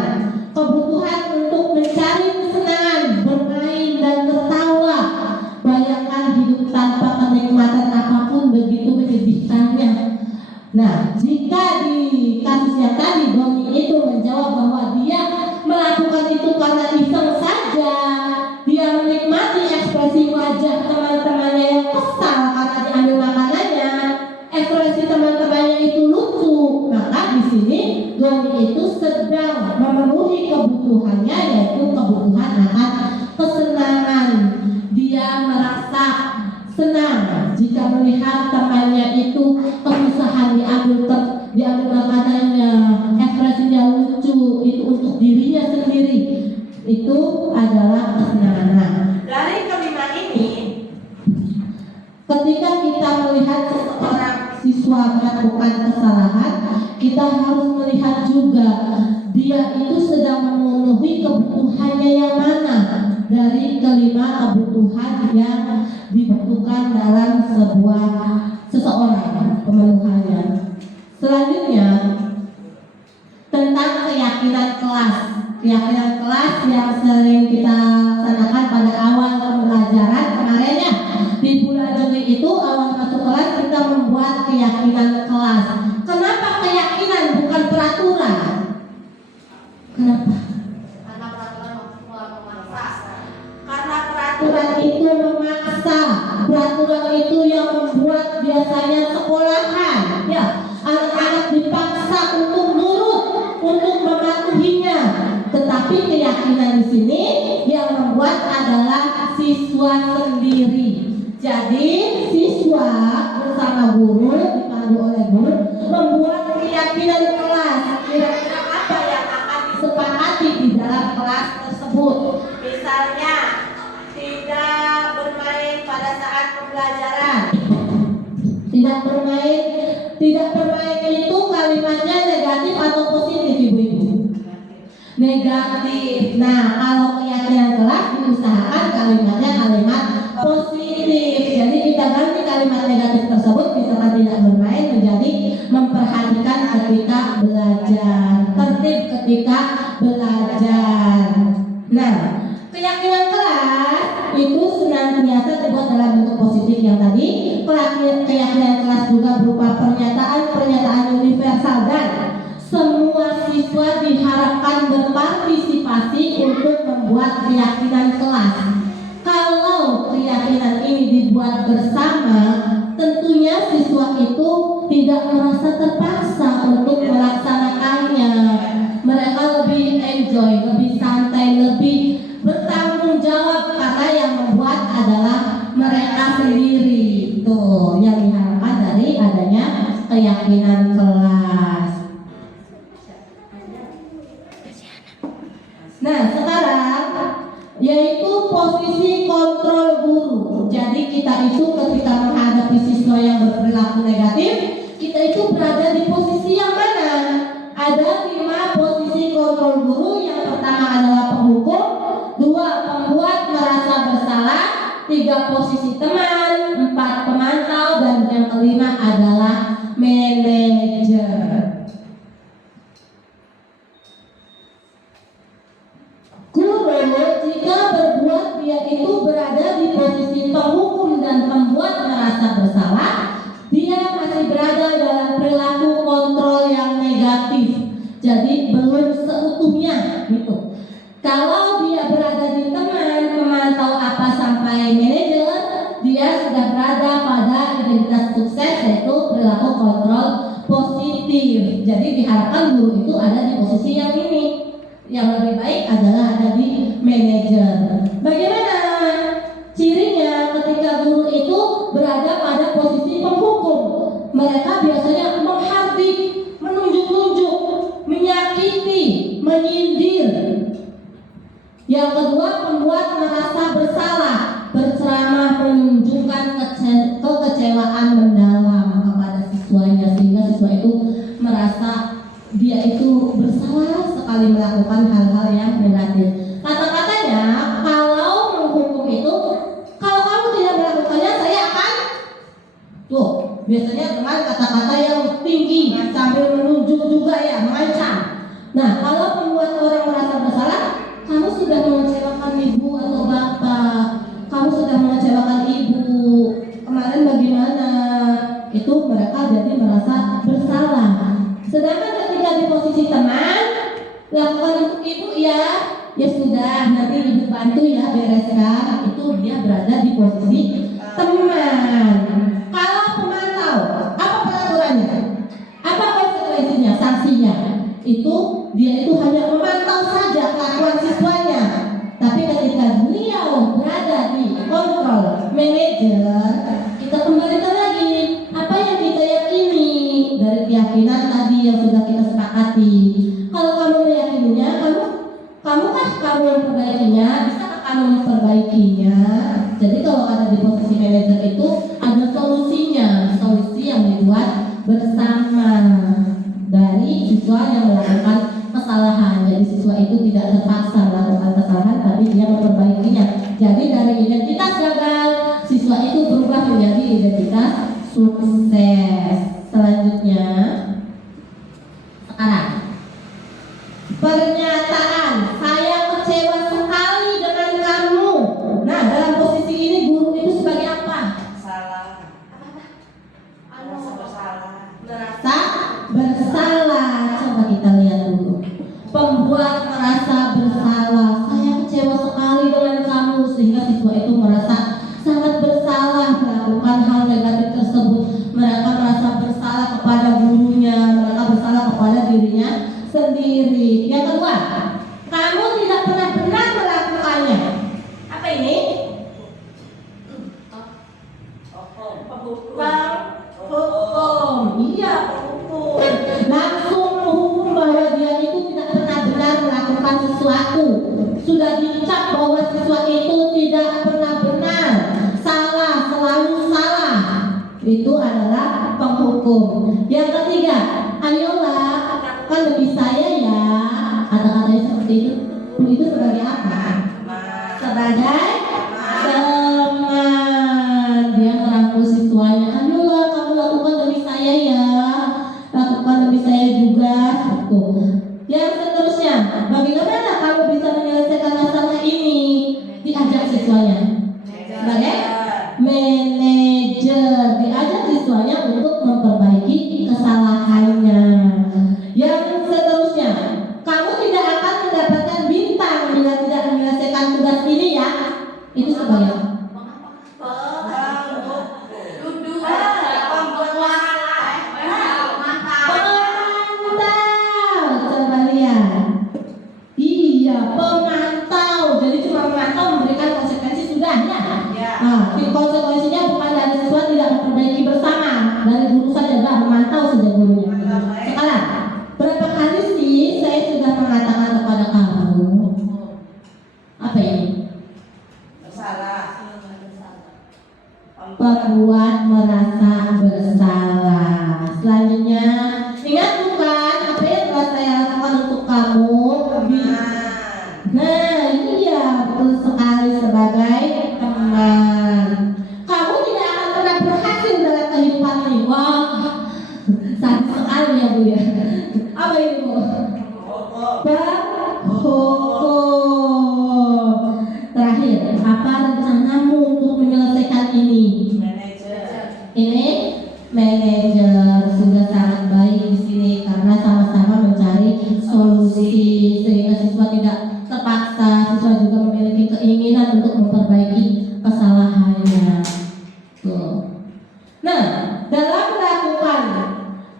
Kebutuhan untuk mencari kesenangan, bermain dan tertawa. Bayangkan hidup tanpa kenikmatan apapun begitu menyedihkannya. Nah, jika di kasus yang tadi Doni itu menjawab bahwa dia melakukan itu karena iseng saja, dia menikmati ekspresi wajah teman-temannya yang kesal karena diambil makanannya, ekspresi teman-temannya itu lucu, maka di sini Doni itu sedang memenuhi kebutuhannya, yaitu kebutuhan akan kesenangan. Dia merasa senang jika melihat temannya itu kesusahan diambil makanannya, ekspresinya lucu, itu untuk dirinya sendiri, itu adalah kesenangan. Dari kelima ini, ketika kita melihat seseorang siswa melakukan kesalahan, kita harus melihat juga dia itu sedang memenuhi kebutuhannya yang mana dari kelima kebutuhan yang dibutuhkan dalam seseorang pemenuhannya. Selanjutnya tentang keyakinan kelas. Keyakinan kelas yang sering kita laksanakan pada awal pembelajaran kemarin ya. Di bulan Juli itu awal masuk kelas kita membuat keyakinan kelas. Kenapa keyakinan bukan peraturan? Kenapa? Karena peraturan memaksa. Karena peraturan itu memaksa. Peraturan itu yang membuat biasanya sekolahan, ya, anak-anak dipaksa untuk nurut, untuk mematuhinya. Tetapi keyakinan di sini yang membuat adalah siswa sendiri. Jadi siswa bersama guru, dipandu oleh guru, membuat keyakinan kelas. Kira-kira apa yang akan disepakati di dalam kelas tersebut? Misalnya tidak bermain pada saat pembelajaran. Tidak bermain itu kalimatnya negatif atau positif, ibu-ibu? Negatif. Nah, kalau keyakinan kelas diusahakan kalimatnya kalimat positif. Jadi kita ganti kalimat negatif tersebut, misalkan tidak bermain, menjadi memperhatikan ketika belajar, tertib ketika belajar. Nah, keyakinan kelas itu senantiasa dibuat dalam bentuk positif yang tadi. Keyakinan kelas juga berupa pernyataan universal dan semua siswa diharapkan berpartisipasi untuk membuat keyakinan kelas. Kalau keyakinan ini dibuat bersama kita itu ketika menghadapi siswa yang berperilaku negatif, kita itu berada di posisi yang mana? Ada 5 posisi kontrol guru. Yang pertama adalah penghukum, 2 pembuat merasa bersalah, 3 posisi teman, 4 pemantau, dan yang kelima adalah manajer. Guru jika berbuat dia itu berada di posisi penghukum dan pembuat merasa bersalah, dia masih berada dalam perilaku kontrol yang negatif. Jadi belum seutuhnya gitu. Kalau dia berada di teman, pemantau apa sampai manajer, dia sudah berada pada identitas sukses, yaitu perilaku kontrol positif. Jadi diharapkan guru itu ada di posisi yang ini. Yang lebih baik adalah ada di manajer. Bagaimana cirinya ketika guru itu berada pada posisi penghukum? Mereka biasanya menghardik, menunjuk-nunjuk, menyakiti, menyindir. Yang kedua, pembuat merasa bersalah, berceramah, menunjukkan kekecewaan mendalam kepada siswanya, sehingga siswa itu merasa dia itu bersalah sekali melakukan hal-hal yang negatif. Kata-katanya, kalau menghukum itu, kalau kamu tidak melakukannya, saya akan tuh, biasanya dengan kata-kata yang tinggi sambil menunjuk juga ya, mengancam. Nah, kalau membuat orang merasa bersalah, kamu sudah mengecewakan ibu atau bapak, kamu sudah mengecewakan ibu, kemarin bagaimana? Itu mereka jadi merasa bersalah. Sedangkan ketika di posisi teman, lakukan untuk ibu ya, ya sudah, nanti ibu bantu ya bereskan. Itu dia berada di posisi teman. Kalau pemantau, apa peraturannya? Apa konsekuensinya, sanksinya? Itu dia itu hanya memantau saja kelakuan siswanya. Tapi ketika beliau berada di kontrol manajer, kita kembalikan lagi apa yang kita yakini dari keyakinan tadi yang sudah kita sepakati. Kalau kamu meyakininya, kamu yang memperbaikinya, bisakah kamu memperbaikinya? Jadi kalau ada di posisi manajer itu ada solusinya, solusi yang dibuat bersama dari siswa yang melakukan kesalahan. Jadi siswa itu tidak terpaksa melakukan kesalahan, tapi dia memperbaikinya. Jadi dari identitas gagal, siswa itu berubah menjadi identitas sukses. Selanjutnya, sekarang pernyataan saya kecewa sekali dengan kamu. Nah, dalam posisi ini guru itu sebagai apa? Salah. Merasa bersalah. Merasa bersalah. Coba kita lihat dulu. Pembuat merasa bersalah. Saya kecewa sekali dengan kamu, sehingga siswa itu merasa sangat bersalah melakukan hal negatif tersebut. Mereka merasa bersalah kepada gurunya, mereka bersalah kepada dirinya sendiri. Yang kedua, kamu tidak pernah benar melakukannya. Apa ini? Hukum. Iya, hukum. Langsung menghukum bahwa dia itu tidak pernah benar melakukan sesuatu. Sudah dicap bahwa siswa itu tidak pernah benar, salah, selalu salah. Itu adalah penghukum. Yang ketiga, ayolah kan lebih saya ya. Kata-katanya seperti itu. Itu sebagai apa? Sebagai teman. Dia merangkul siswanya. Ayolah kamu lakukan demi saya ya. Lakukan demi saya juga. Gitu. Yang seterusnya, bagaimana kamu bisa menyelesaikan masalah ini? Diajak siswanya. Sebagai manajer, diajak siswanya untuk memperbaiki kesalahannya. Yang seterusnya, kamu tidak akan mendapatkan bintang bila tidak menyelesaikan tugas ini ya. Itu sebagai pemantau. Coba lihat. Iya, pemantau. Jadi cuma memantau, memberikan konsekuensi sudah ya. Nah, konsekuensinya bukan dari siswa tidak memperbaiki bersama, dari guru saja, memantau saja gurunya. Sekarang, berapa kali sih saya sudah mengatakan kepada kamu apa ini? Bersalah. membuat merasa bersalah. Selanjutnya, ingat bukan apa yang telah saya lakukan untuk kamu? Nah, iya, betul sekali sebagai teman. Kamu tidak akan pernah berhasil dalam kehidupan ini. Wah, sakit sekali ya Bu ya. Apa itu Bu? Berhukum. Terakhir, apa rencanamu untuk menyelesaikan ini? Ini manajer sudah sangat baik di sini karena sama-sama mencari solusi sehingga siswa tidak terpaksa, siswa juga memiliki keinginan untuk memperbaiki kesalahannya. Tuh. Nah, dalam melakukan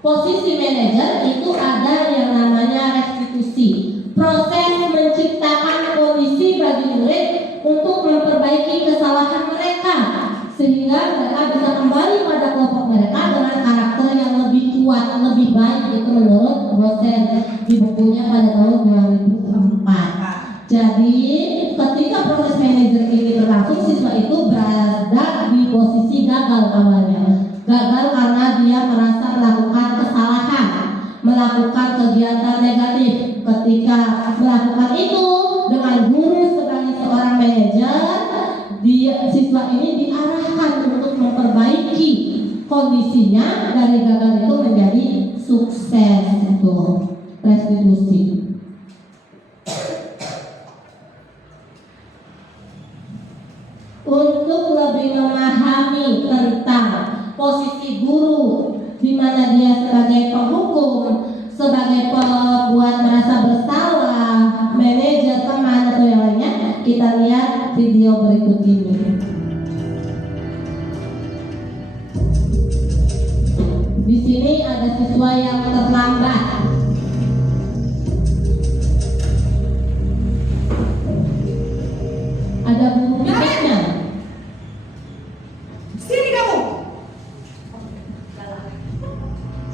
posisi manajer itu ada yang namanya restitusi, proses menciptakan kondisi bagi murid untuk memperbaiki kesalahan mereka sehingga mereka bisa kembali pada kelompok mereka dengan karakter yang lebih kuat, lebih baik. Itu menurut dosen di bukunya pada tahun 2004. Jadi ketika proses manajer ini berlangsung, siswa itu berada di posisi gagal awalnya. Gagal karena dia merasa melakukan kesalahan, melakukan kegiatan negatif. Ketika melakukan itu dengan guru sebagai seorang manajer, siswa ini diarahkan untuk memperbaiki kondisinya dari gagal itu menjadi sukses. Itu restitusi. Untuk lebih memahami tentang posisi guru, di mana dia sebagai penghukum, sebagai pembuat merasa bersalah, manajer, teman atau yang lainnya, kita lihat video berikut ini. Di sini ada siswa yang terlambat. Ada guru piketnya. Sini kamu.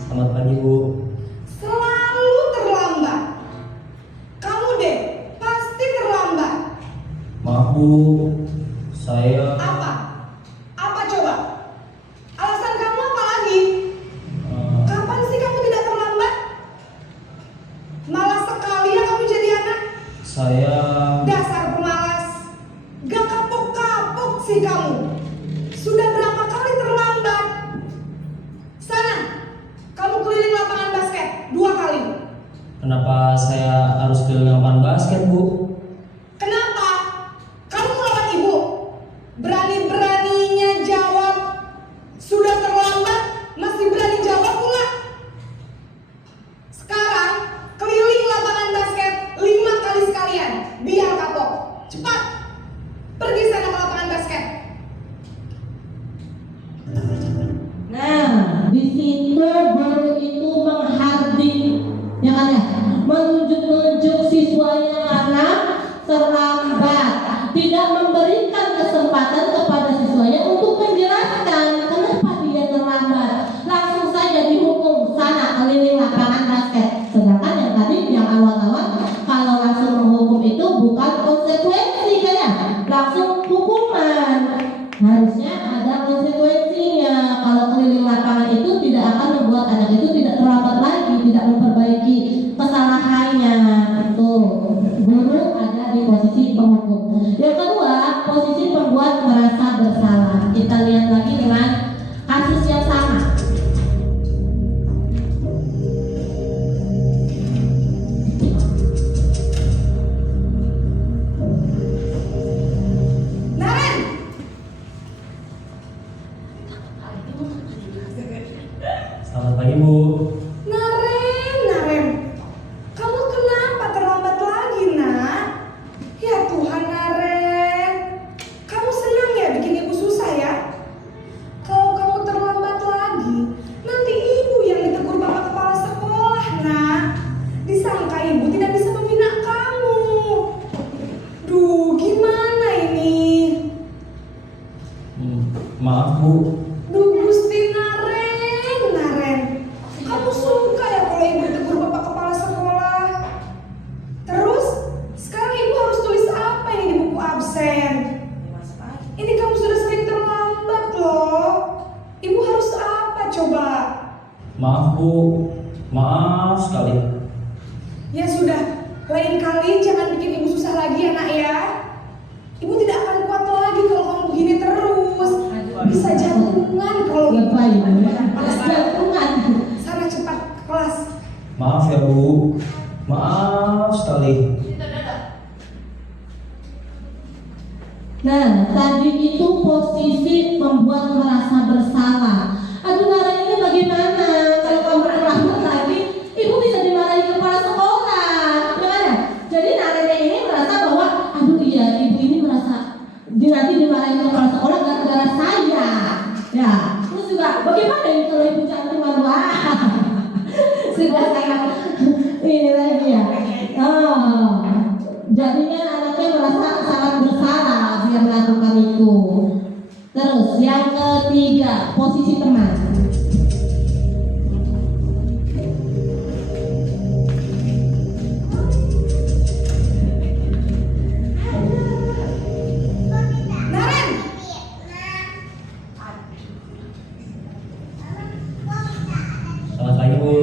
Selamat pagi Bu. Selalu terlambat. Kamu deh pasti terlambat. Maaf Bu, saya Apa? Apa coba? Alasan kamu apa lagi? Kapan sih kamu tidak terlambat? Malas sekali ya kamu jadi anak. saya Dasar pemalas. Gak kapok-kapok sih kamu. Sudah berapa kali terlambat? Sana, kamu keliling lapangan basket 2 kali. kenapa saya harus keliling lapangan basket Bu? Kenapa? Kamu melawan ibu. Berani-beraninya jawab. Sudah terlambat, masih berani jawab pula. Sekarang, keliling lapangan basket 5 kali sekalian. Biar kapok. Cepat. Pergi sana ke lapangan basket. Nah, di situ guru itu menghardik, ya kan ya, menunjuk-nunjuk siswa yang mana terlambat, tidak memberikan kesempatan kepada siswanya untuk menjelaskan kenapa dia terlambat. Langsung saja dihukum, sana keliling lapangan basket. Sedangkan yang tadi yang awal-awal kalau langsung menghukum itu bukan konsekuensi kan ya, langsung hukuman. Harusnya ada konsekuensinya. Kalau keliling lapangan itu tidak akan membuat anak itu tidak terlambat lagi, tidak memperbaiki kesalahannya. Itu guru ada di posisi penghukum. Yang kedua, posisi pembuat merasa bersalah. Kita lihat lagi dengan kasus yang sama. Naren! Selamat pagi Bu. Naren, kamu kenapa terlambat lagi, nak? Ya Tuhan, Naren, kamu senang ya bikin ibu susah ya? Kalau kamu terlambat lagi, nanti ibu yang ditegur bapak kepala sekolah, nak. Disangka ibu tidak bisa membina kamu. Duh, gimana ini? Maaf Bu, Duh, Gusti Naren, kamu suka ya kalau ibu ditegur bapak kepala sekolah? Terus, sekarang ibu harus tulis apa ini di buku absen? Ini kamu sudah sering terlambat loh. Maaf Bu, maaf sekali. Ya sudah, lain kali jangan bikin ibu susah lagi ya nak ya. Ibu tidak akan kuat lagi kalau kamu begini terus. Bisa jantungan kalau Ya ibu. baik, jantungan. Sana cepat ke kelas. Maaf ya Bu, maaf sekali. Nah, tadi itu posisi membuat merasa bersalah. Aduh, Nara ini bagaimana? Kalau kamu ulangi lagi, ibu bisa dimarahi kepala sekolah. Gimana? Jadi Nara ini merasa bahwa, aduh iya, ibu ini merasa nanti dimarahi kepala sekolah gara-gara saya. Ya, terus juga bagaimana ini kalau ibu jantungan? Wah, sudah sangat ini lagi ya. Oh, jadinya anaknya merasa sangat bersalah dia melakukan itu. Terus yang ketiga, posisi teman. Naren, Selamat pagi Bu.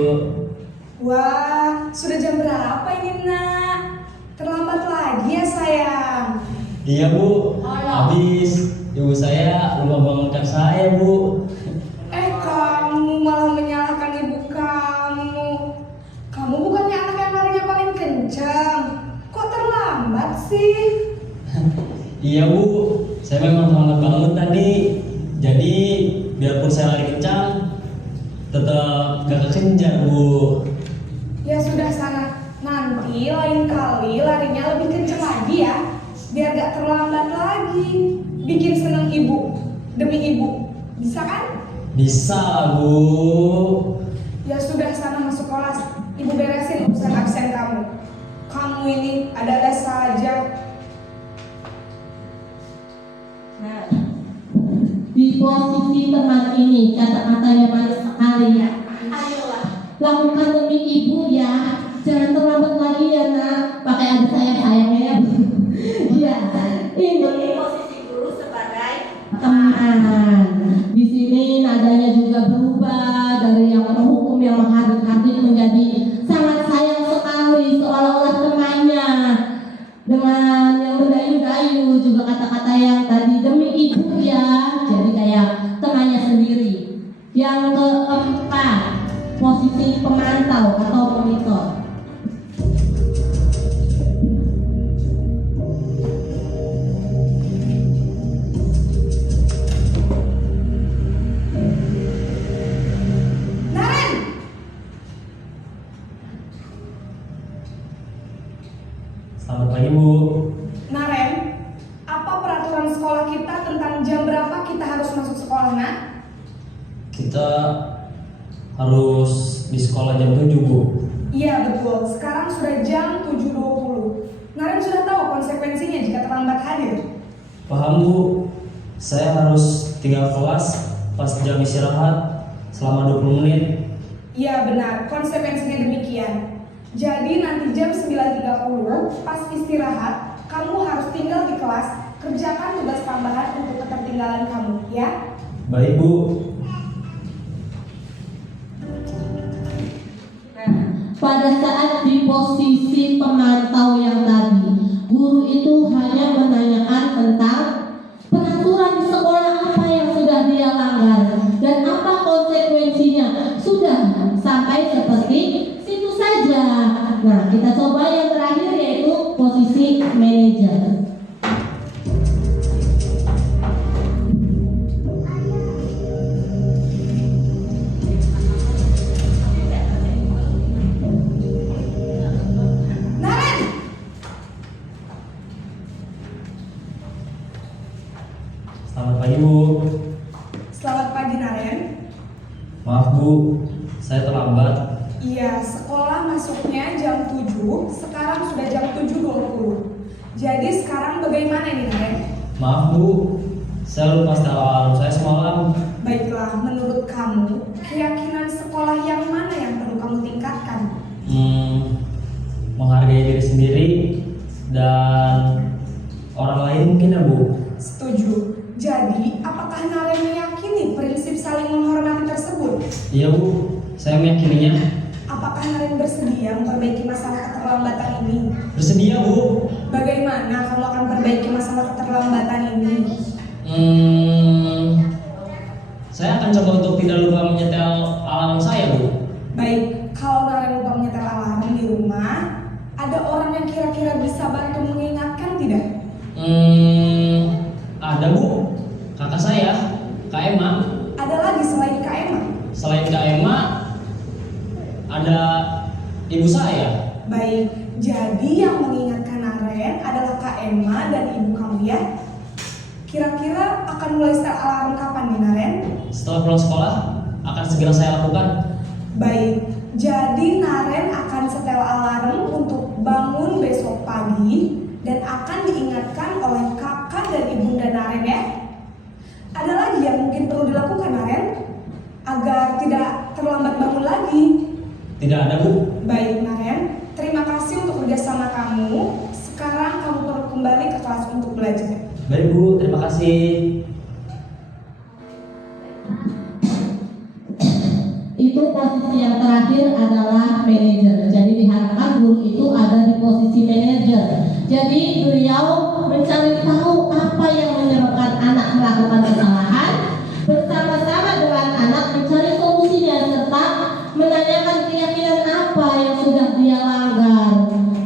wah sudah jam berapa ini nak? Terlambat lagi ya sayang. Iya Bu, habis ibu saya lupa bangunkan saya Bu. Kamu malah menyalahkan ibu kamu. Kamu bukannya anak yang larinya paling kencang. Kok terlambat sih? Iya Bu, saya memang terlambat bangun tadi. Jadi biarpun saya lari kencang, tetap gak kekejar Bu. Ya sudah sana. Nanti lain kali larinya lebih kencang lagi ya. Biar gak terlambat lagi. Bikin seneng ibu. Demi ibu. Bisa kan? Bisa Bu. Ya sudah sana masuk kelas. Ibu beresin urusan absen kamu. Kamu ini ada-ada saja. Nah, di posisi teman ini kata-katanya manis sekali ya. Ayolah, lakukan demi ibu ya. Jangan terlambat lagi ya nak. Pakai ada sayang-sayangnya ya. Iya, ini posisi guru sebagai teman. Di sini nadanya juga berubah dari yang menghukum, yang menghadik-hadik menjadi sangat sayang sekali, seolah-olah temannya. Dengan yang mendayu-dayu, juga kata-kata yang tadi demi ibu ya, jadi kayak temannya sendiri. Yang keempat, posisi pemantau atau monitor. Naren! Selamat pagi Bu. Naren, apa peraturan sekolah kita tentang jam berapa kita harus masuk sekolah, nak? Kita harus di sekolah jam 7 Bu. Iya betul, sekarang sudah jam 7.20. Naren sudah tahu konsekuensinya jika terlambat hadir. Paham Bu, saya harus tinggal kelas pas jam istirahat selama 20 menit. Iya benar, konsekuensinya demikian. Jadi nanti jam 9.30 pas istirahat, kamu harus tinggal di kelas, kerjakan tugas tambahan untuk ketertinggalan kamu, ya? Baik Bu. Pada saat di posisi pemantau yang tadi, guru itu hanya menanyakan tentang peraturan di sekolah apa yang sudah dia langgar dan apa konsekuensinya. Sudah sampai seperti situ saja. Nah, kita coba yang terakhir yaitu posisi manajer. Naren! Selamat pagi Bu. Selamat pagi Naren. Maaf Bu, saya terlambat. Iya, sekolah masuknya jam 7, sekarang sudah jam 7.20. Jadi sekarang bagaimana ini Naren? Maaf Bu, saya lupa setel alarm saya semalam. Baiklah, menurut kamu, keyakinan sekolah yang mana yang perlu kamu tingkatkan? Menghargai diri sendiri dan orang lain mungkin ya Bu. Setuju. Jadi, apakah Naren meyakini prinsip saling menghormati tersebut? Iya Bu, saya meyakininya. Apakah Naren bersedia memperbaiki masalah keterlambatan ini? Bersedia, Bu. Bagaimana kamu akan perbaiki masalah keterlambatan ini? Saya akan coba untuk tidak lupa menyetel alarm saya, Bu. Baik, kalau Naren lupa menyetel alarm di rumah, ada orang yang kira-kira bisa bantu mengingatkan tidak? Ada, Bu. Kakak saya, Kak Emma. Ada lagi selain Kak Emma? Selain Kak Emma, ada ibu saya. Baik, jadi yang mengingatkan Naren adalah Kak Emma dan ibu kamu ya? Kira-kira akan mulai setel alarm kapan nih Naren? Setelah pulang sekolah, akan segera saya lakukan. Baik, jadi Naren akan setel alarm untuk bangun besok pagi dan akan diingatkan oleh kakak dan ibunda Naren ya. Ada lagi yang mungkin perlu dilakukan Naren agar tidak terlambat bangun lagi? Tidak ada, Bu. Baik Naren, terima kasih untuk kerjasama kamu. Sekarang kamu perlu kembali ke kelas untuk belajar. Baik, Bu. Terima kasih. Itu posisi yang terakhir adalah manajer. Jadi diharapkan guru itu ada di posisi manajer. Jadi beliau mencari tahu apa yang menyebabkan anak melakukan kesalahan, bersama-sama dengan anak mencari solusinya serta menanyakan keyakinan apa yang sudah dia langgar.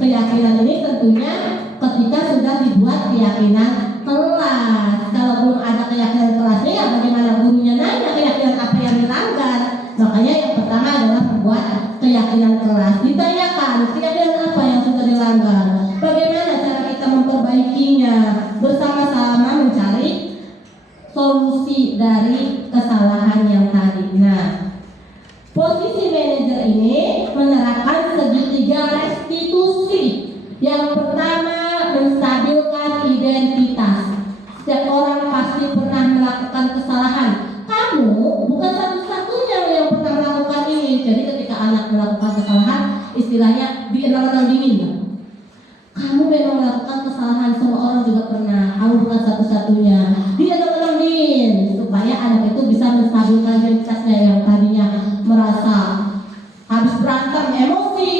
Keyakinan ini tentunya ketika sudah dibuat keyakinan kelas. Kalau belum ada keyakinan kelasnya, ya bagaimana gurunya nanya keyakinan apa yang dilanggar? Makanya yang pertama adalah membuat keyakinan kelas. Ditanyakan keyakinan apa yang sudah dilanggar. Bagaimana cara kita memperbaikinya? Bersama-sama mencari solusi dari kesalahan yang tadi. Nah, posisi manajer ini menerapkan segitiga restitusi. Yang pertama, menstabilkan identitas. Setiap orang pasti pernah melakukan kesalahan. Kamu bukan satu-satunya yang pernah melakukan ini. Jadi ketika anak melakukan kesalahan, istilahnya dienang-enang dingin. Kamu memang melakukan kesalahan, semua orang juga pernah. Kamu bukan satu-satunya. Dienang-enang dingin supaya anak itu bisa menstabilkan identitasnya yang tadinya merasa habis berantem emosi,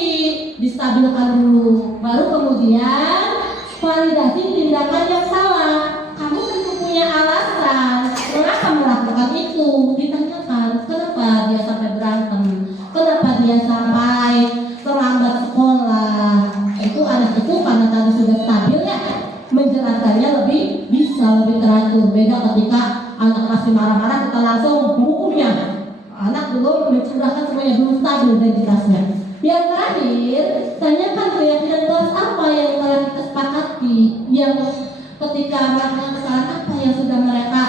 distabilkan dulu. Baru kemudian validasi tindakan yang salah. Kamu tentu punya alasan mengapa melakukan itu. Ditanyakan kenapa dia sampai berantem, kenapa dia sampai terlambat sekolah. Itu anak itu karena tadi sudah stabil ya, menjelaskannya lebih bisa, lebih teratur. Beda ketika anak masih marah-marah kita langsung menghukumnya. Anak belum mencurahkan semuanya, belum stabil identitasnya. Yang terakhir, tanyakan keyakinan kelas apa yang telah kita sepakati, yang ketika melakukan kesalahan apa yang sudah mereka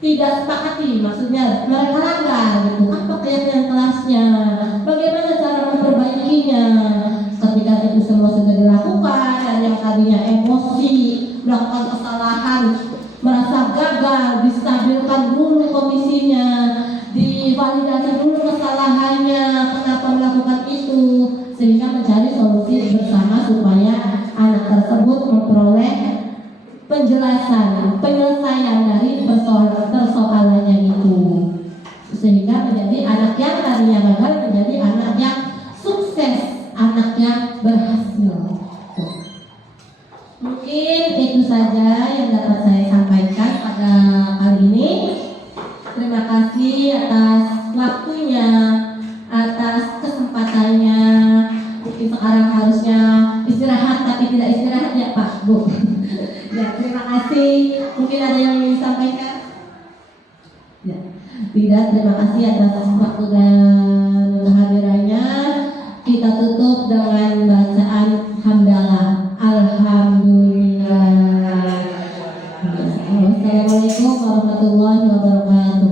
tidak sepakati, maksudnya mereka langgar gitu. Apa keyakinan kelasnya? Bagaimana cara memperbaikinya? Ketika itu semua sudah dilakukan dan yang tadinya emosi, melakukan kesalahan, merasa gagal, distabilkan dulu kondisinya, divalidasi dulu kesalahannya, kenapa melakukan itu, sehingga mencari solusi bersama supaya anak tersebut memperoleh penjelasan, penyelesaian dari persoalannya itu, sehingga menjadi anak yang tadinya gagal menjadi anak yang sukses, anak yang berhasil. Mungkin itu saja yang dapat saya sampaikan pada kali ini. Terima kasih atas waktunya, atas kesempatannya. Mungkin sekarang harusnya istirahat tapi tidak istirahat ya Pak Bu. Ya, terima kasih. Mungkin ada yang ingin disampaikan? Ya, tidak. Terima kasih atas waktu dan kehadirannya. Kita tutup dengan bacaan hamdalah. Alhamdulillah. Wassalamualaikum warahmatullahi wabarakatuh.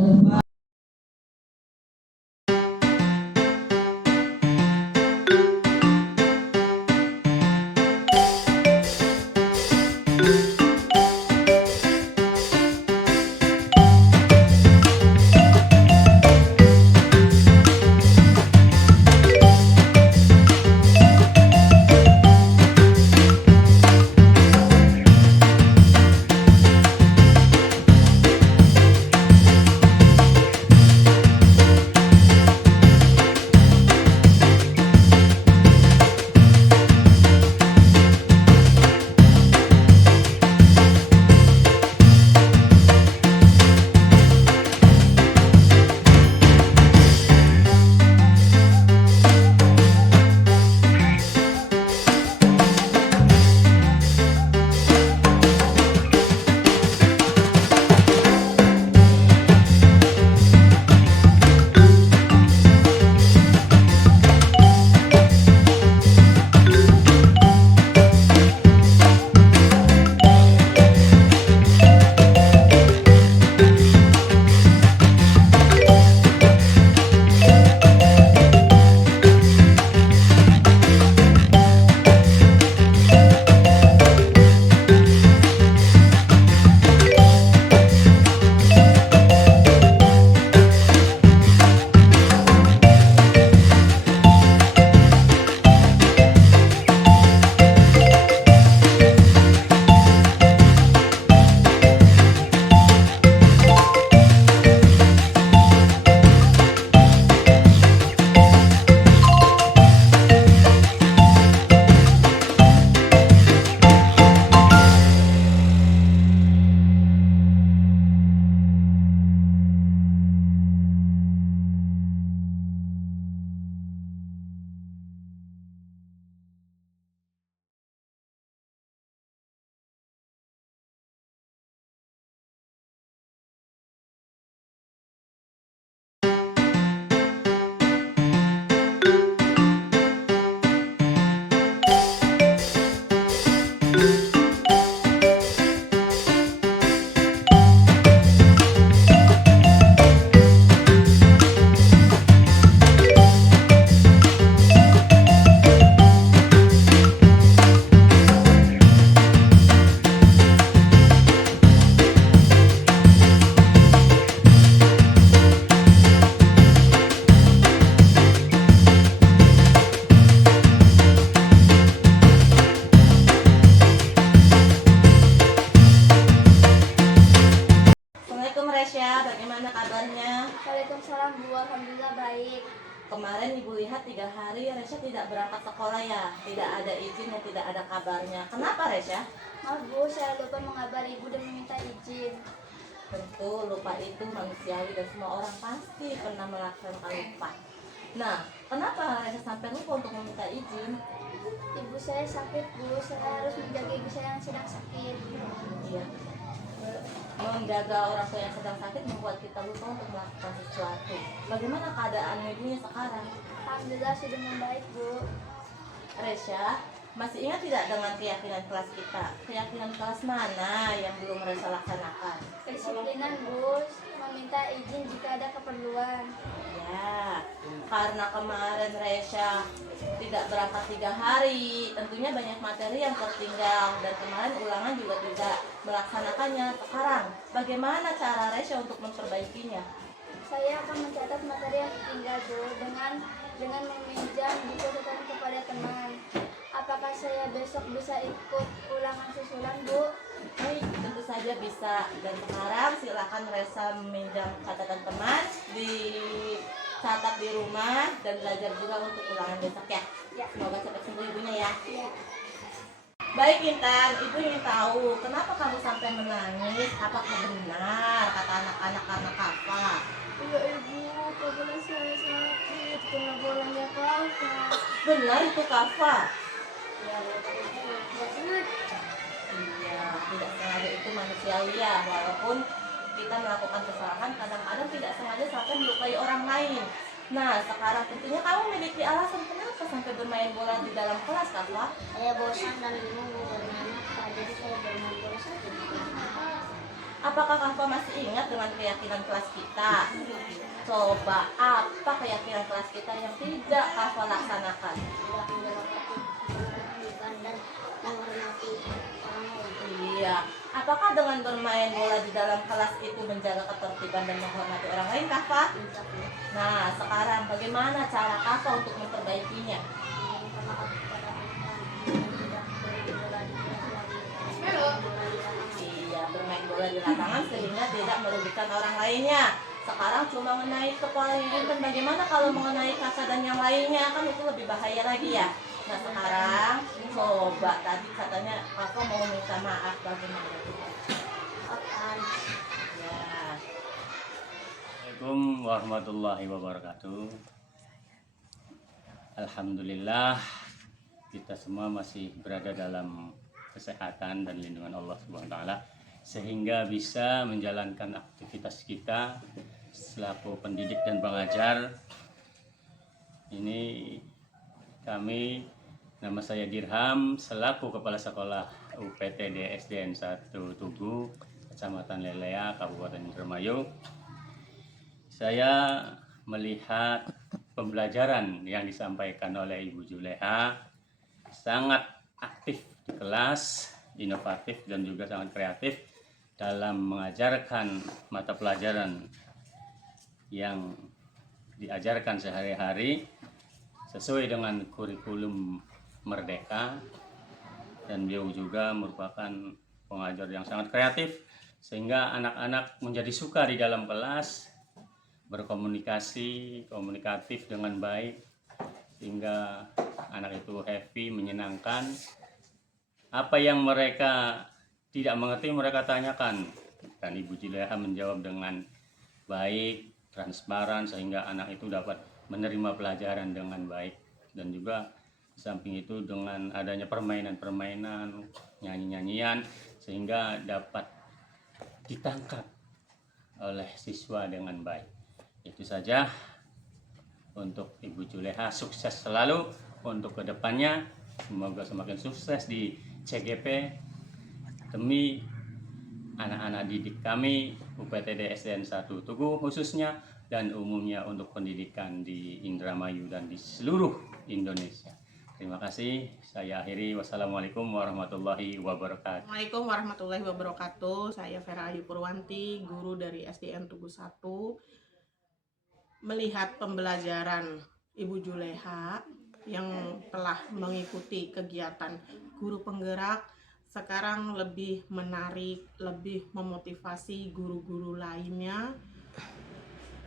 Waalaikumsalam Bu, alhamdulillah baik. Kemarin Ibu lihat 3 hari Resya tidak berangkat sekolah ya. Tidak ada izin dan tidak ada kabarnya. Kenapa Resya? Maaf Bu, saya lupa mengabari Ibu dan meminta izin. Tentu lupa itu manusiawi dan semua orang pasti pernah melakukan lupa. Nah, kenapa Resya sampai lupa untuk meminta izin? Ibu saya sakit Bu, saya harus menjaga ibu saya yang sedang sakit. Iya. Menjaga orang tua yang sedang sakit membuat kita lupa untuk melakukan sesuatu. Bagaimana keadaan ibunya sekarang? Alhamdulillah sudah membaik Bu. Resya, masih ingat tidak dengan keyakinan kelas kita? Keyakinan kelas mana yang belum Resya laksanakan? Kedisiplinan Bu, meminta izin jika ada keperluan. Ya, karena kemarin Resya tidak berangkat 3 hari, tentunya banyak materi yang tertinggal dan kemarin ulangan juga tidak melaksanakannya. Sekarang, bagaimana cara Resya untuk memperbaikinya? Saya akan mencatat materi yang tertinggal Bu dengan meminjam buku catatan kepada teman. Apakah saya besok bisa ikut ulangan susulan Bu? Baik, tentu saja bisa. Dan sekarang silakan Resa meminjam catatan teman, dicatat di rumah dan belajar juga untuk ulangan besok ya. Ya. Semoga cepat sembuh ibunya ya. Ya. Baik Intan, Ibu ingin tahu kenapa kamu sampai menangis? Apakah benar kata anak-anak karena Kafa? Iya Ibu, kepala saya sakit kena bolanya Kafa. Benar itu Kafa? Ya, tidak sengaja. Iya, tidak sengaja itu manusiawi ya. Walaupun kita melakukan kesalahan, kadang-kadang tidak sengaja sampai melukai orang lain. Nah, sekarang tentunya kamu memiliki alasan kenapa sampai bermain bola di dalam kelas, Kafa? Saya bosan dan bingung mau bermain apa, jadi saya bermain bola saja. Apakah Kafa masih ingat dengan keyakinan kelas kita? Coba, apa keyakinan kelas kita yang tidak Kafa laksanakan? Tidak menjaga dan menghormati orang lain. Iya. Apakah dengan bermain bola di dalam kelas itu menjaga ketertiban dan menghormati orang lain, Kafa? Nah, sekarang bagaimana cara Kafa untuk memperbaikinya? Meminta maaf kepada Tuhan, tidak beri bola di kelas lagi. Iya, bermain bola di lapangan sehingga tidak merugikan orang lainnya. Sekarang cuma mengenai kepala dan bagaimana kalau mengenai kaca dan yang lainnya, kan itu lebih bahaya lagi ya. Nah sekarang coba tadi katanya Kafa mau minta maaf, bagaimana? Apaan? Ya. Assalamualaikum warahmatullahi wabarakatuh. Alhamdulillah kita semua masih berada dalam kesehatan dan lindungan Allah Subhanahu wa taala sehingga bisa menjalankan aktivitas kita selaku pendidik dan pengajar. Ini kami, nama saya Dirham, selaku Kepala Sekolah UPTD SDN 1 Tugu, Kecamatan Lelea, Kabupaten Indramayu. Saya melihat pembelajaran yang disampaikan oleh Ibu Juleha sangat aktif di kelas, inovatif dan juga sangat kreatif dalam mengajarkan mata pelajaran yang diajarkan sehari-hari sesuai dengan kurikulum Merdeka, dan beliau juga merupakan pengajar yang sangat kreatif sehingga anak-anak menjadi suka di dalam kelas, berkomunikasi, komunikatif dengan baik sehingga anak itu happy, menyenangkan. Apa yang mereka tidak mengerti mereka tanyakan dan Ibu Juleha menjawab dengan baik, transparan sehingga anak itu dapat menerima pelajaran dengan baik. Dan juga di samping itu dengan adanya permainan-permainan, nyanyi-nyanyian sehingga dapat ditangkap oleh siswa dengan baik. Itu saja untuk Ibu Juleha, sukses selalu untuk kedepannya, semoga semakin sukses di CGP demi anak-anak didik kami UPTD SDN 1 Tugu khususnya dan umumnya untuk pendidikan di Indramayu dan di seluruh Indonesia. Terima kasih, saya akhiri. Wassalamualaikum warahmatullahi wabarakatuh. Assalamualaikum warahmatullahi wabarakatuh. Saya Vera Ayu Purwanti, guru dari SDN Tugu 1. Melihat pembelajaran Ibu Juleha yang telah mengikuti kegiatan guru penggerak, sekarang lebih menarik, lebih memotivasi guru-guru lainnya.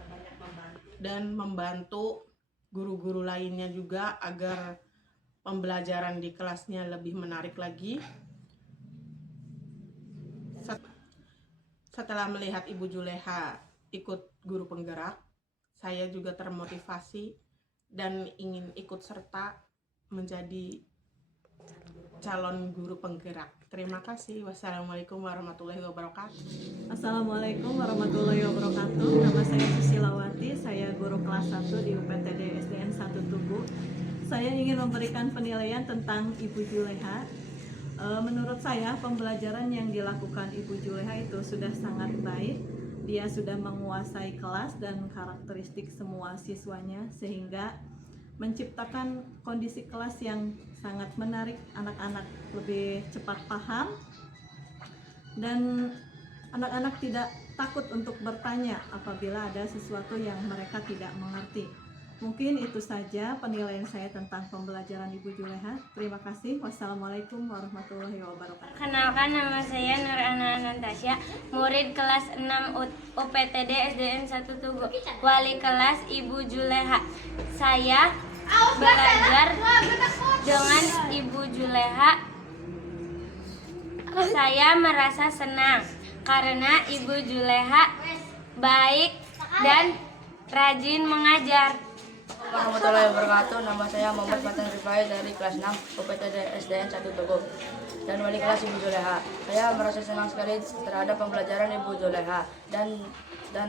Banyak membantu dan membantu guru-guru lainnya juga agar pembelajaran di kelasnya lebih menarik lagi. Setelah melihat Ibu Juleha ikut guru penggerak, saya juga termotivasi dan ingin ikut serta menjadi calon guru penggerak. Terima kasih. Wassalamualaikum warahmatullahi wabarakatuh. Assalamualaikum warahmatullahi wabarakatuh. Nama saya Susilawati, saya guru kelas 1 di UPTD SDN 1 Tugu. Saya ingin memberikan penilaian tentang Ibu Juleha. Menurut saya pembelajaran yang dilakukan Ibu Juleha itu sudah sangat baik. Dia sudah menguasai kelas dan karakteristik semua siswanya sehingga menciptakan kondisi kelas yang sangat menarik, anak-anak lebih cepat paham dan anak-anak tidak takut untuk bertanya apabila ada sesuatu yang mereka tidak mengerti. Mungkin itu saja penilaian saya tentang pembelajaran Ibu Juleha. Terima kasih. Wassalamualaikum warahmatullahi wabarakatuh. Kenalkan, nama saya Nur Ana Natasha, murid kelas 6 UPTD SDN 1 Tugu. Wali kelas Ibu Juleha. Saya belajar dengan Ibu Juleha. Saya merasa senang karena Ibu Juleha baik dan rajin mengajar. Warahmatullahi wabarakatuh. Nama saya Muhammad Fatan Rifai dari kelas 6 UPTD SDN 1 Tugu dan wali kelas Ibu Juleha. Saya merasa senang sekali terhadap pembelajaran Ibu Juleha dan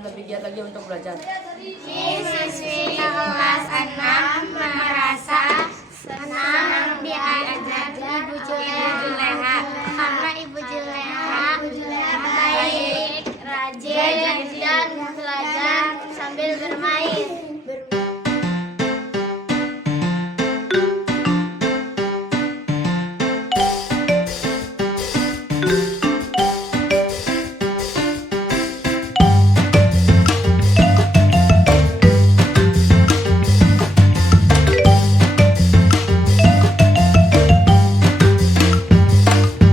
lebih giat lagi untuk belajar. Siswi kelas 6 merasa senang diajar Ibu Juleha karena Ibu Juleha